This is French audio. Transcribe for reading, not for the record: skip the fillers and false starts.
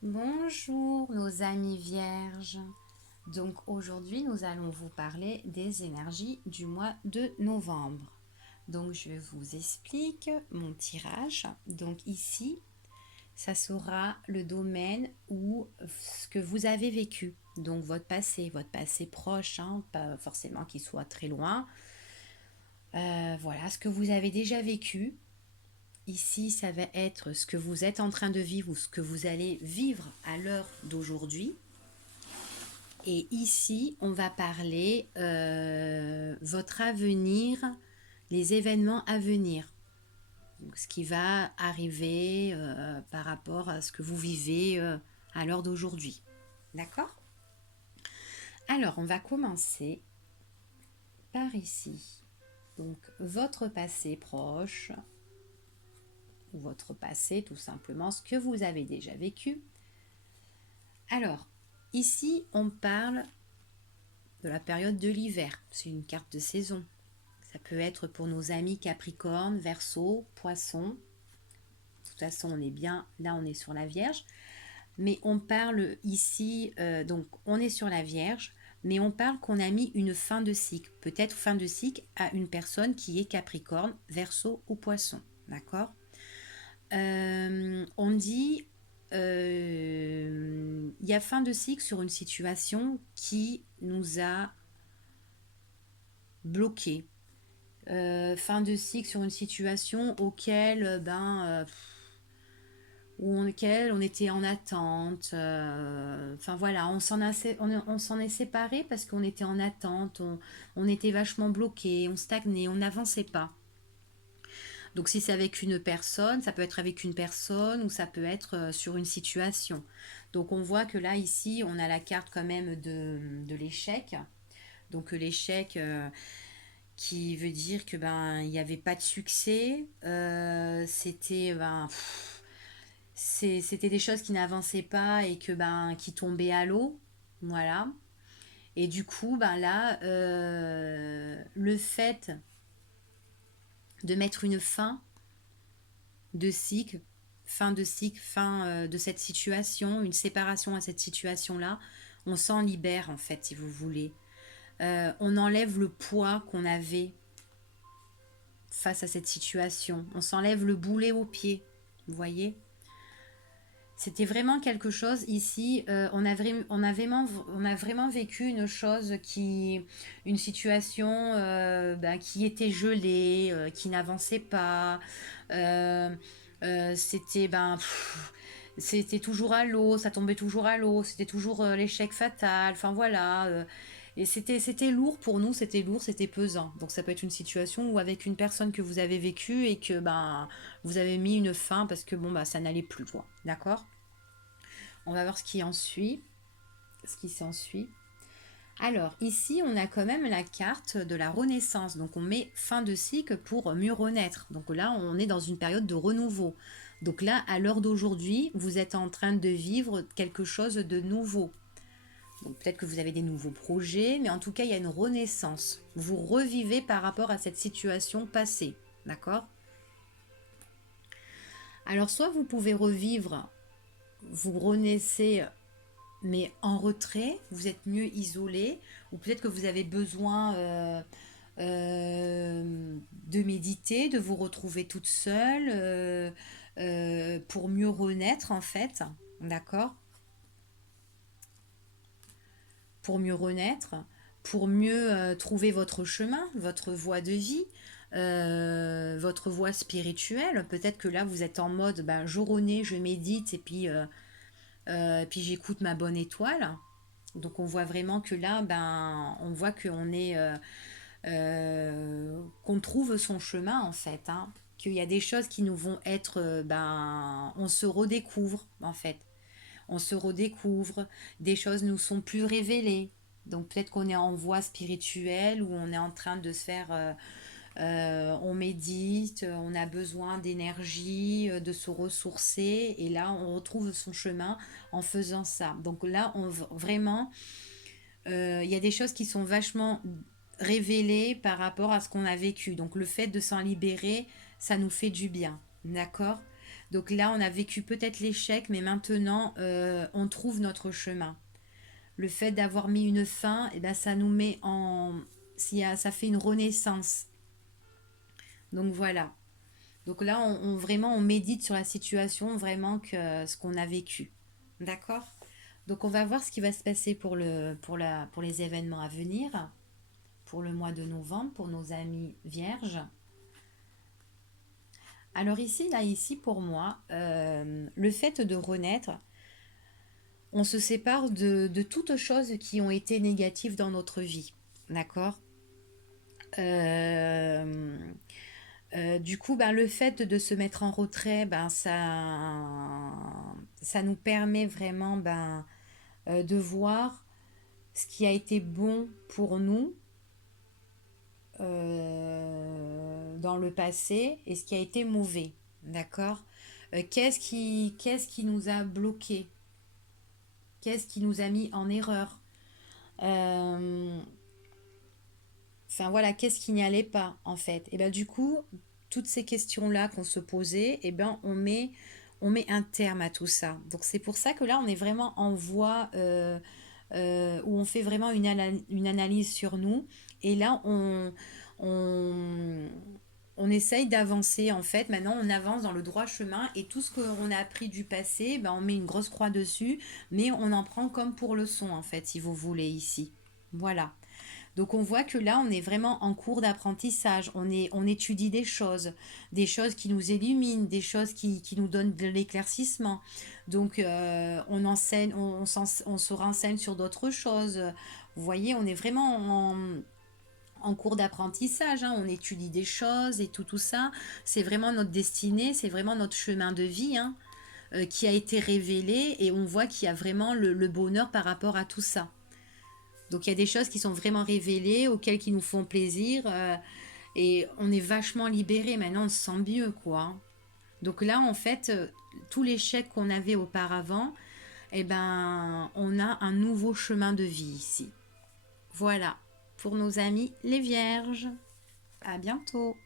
Bonjour nos amis vierges. Donc aujourd'hui nous allons vous parler des énergies du mois de novembre. Donc je vous explique mon tirage. Donc ici, ça sera le domaine où ce que vous avez vécu. Donc votre passé proche, hein, pas forcément qu'il soit très loin. Voilà ce que vous avez déjà vécu. Ici, ça va être ce que vous êtes en train de vivre ou ce que vous allez vivre à l'heure d'aujourd'hui. Et ici, on va parler votre avenir, les événements à venir. Donc, ce qui va arriver par rapport à ce que vous vivez à l'heure d'aujourd'hui. D'accord? Alors, on va commencer par ici. Donc, votre passé proche, ou votre passé, tout simplement, ce que vous avez déjà vécu. Alors, ici, on parle de la période de l'hiver. C'est une carte de saison. Ça peut être pour nos amis Capricorne, Verseau, Poisson. De toute façon, on est bien, là on est sur la Vierge. Mais on parle ici, donc on est sur la Vierge, mais on parle qu'on a mis une fin de cycle. Peut-être fin de cycle à une personne qui est Capricorne, Verseau ou Poisson. D'accord. On dit, il y a fin de cycle sur une situation qui nous a bloqués. Fin de cycle sur une situation auquel auquel on était en attente. Enfin voilà, on s'en est séparé parce qu'on était en attente, on était vachement bloqué, on stagnait, on n'avançait pas. Donc si c'est avec une personne, ça peut être avec une personne ou ça peut être sur une situation. Donc on voit que là ici on a la carte quand même de l'échec. Donc l'échec, qui veut dire que ben il n'y avait pas de succès, c'était c'était des choses qui n'avançaient pas et que ben qui tombaient à l'eau, voilà. Et du coup ben là, le fait de mettre une fin de cycle, fin de cette situation, une séparation à cette situation là, on s'en libère en fait si vous voulez. On enlève le poids qu'on avait face à cette situation. On s'enlève le boulet au pied, vous voyez. C'était vraiment quelque chose ici. On a vraiment vécu une situation qui était gelée, qui n'avançait pas. Euh, c'était c'était toujours à l'eau, ça tombait toujours à l'eau, c'était toujours l'échec fatal. Enfin voilà. Et c'était lourd pour nous, c'était lourd, c'était pesant. Donc ça peut être une situation où avec une personne que vous avez vécue et que vous avez mis une fin parce que ça n'allait plus quoi. D'accord. On va voir ce qui en suit, ce qui s'ensuit. Alors ici on a quand même la carte de la renaissance. Donc on met fin de cycle pour mieux renaître. Donc là on est dans une période de renouveau. Donc là à l'heure d'aujourd'hui vous êtes en train de vivre quelque chose de nouveau. Donc peut-être que vous avez des nouveaux projets, mais en tout cas, il y a une renaissance. Vous revivez par rapport à cette situation passée. D'accord. Alors soit vous pouvez revivre, vous renaissez, mais en retrait, vous êtes mieux isolé, ou peut-être que vous avez besoin de méditer, de vous retrouver toute seule pour mieux renaître en fait. D'accord. Pour mieux renaître, pour mieux trouver votre chemin, votre voie de vie, votre voie spirituelle. Peut-être que là, vous êtes en mode jour au nez, je médite et puis j'écoute ma bonne étoile. Donc on voit vraiment que là, on voit qu'on trouve son chemin en fait. Hein. Qu'il y a des choses qui nous vont être, on se redécouvre en fait. On se redécouvre, des choses nous sont plus révélées. Donc peut-être qu'on est en voie spirituelle ou on est en train de se faire, on médite, on a besoin d'énergie, de se ressourcer et là on retrouve son chemin en faisant ça. Donc là vraiment, il y a des choses qui sont vachement révélées par rapport à ce qu'on a vécu. Donc le fait de s'en libérer, ça nous fait du bien, d'accord. Donc là, on a vécu peut-être l'échec, mais maintenant, on trouve notre chemin. Le fait d'avoir mis une fin, et ben, ça nous met en... Ça fait une renaissance. Donc voilà. Donc là, vraiment, on médite sur la situation, vraiment que ce qu'on a vécu. D'accord? Donc on va voir ce qui va se passer pour les événements à venir, pour le mois de novembre, pour nos amis vierges. Alors ici, ici pour moi, le fait de renaître, on se sépare de toutes choses qui ont été négatives dans notre vie. D'accord? Euh, du coup, ben, le fait de se mettre en retrait, ben, ça nous permet vraiment de voir ce qui a été bon pour nous dans le passé et ce qui a été mauvais. D'accord? Qu'est-ce qui nous a bloqué? Qu'est-ce qui nous a mis en erreur? Euh, Enfin voilà, qu'est-ce qui n'y allait pas en fait? Et ben du coup, toutes ces questions-là qu'on se posait, et ben on met un terme à tout ça. Donc c'est pour ça que là, on est vraiment en voie où on fait vraiment une analyse sur nous. Et là, on, on essaye d'avancer en fait. Maintenant, on avance dans le droit chemin et tout ce qu'on a appris du passé, ben, on met une grosse croix dessus, mais on en prend comme pour leçon en fait, si vous voulez ici. Voilà. Donc on voit que là, on est vraiment en cours d'apprentissage. On étudie des choses qui nous illuminent, des choses qui nous donnent de l'éclaircissement. Donc on enseigne, on se renseigne sur d'autres choses. Vous voyez, on est vraiment en cours d'apprentissage, hein. On étudie des choses et tout ça. C'est vraiment notre destinée, c'est vraiment notre chemin de vie, hein, qui a été révélé et on voit qu'il y a vraiment le bonheur par rapport à tout ça. Donc il y a des choses qui sont vraiment révélées, auxquelles qui nous font plaisir, et on est vachement libéré. Maintenant, on se sent mieux, quoi. Donc là, en fait, tout l'échec qu'on avait auparavant, eh ben, on a un nouveau chemin de vie ici. Voilà, pour nos amis les vierges. À bientôt.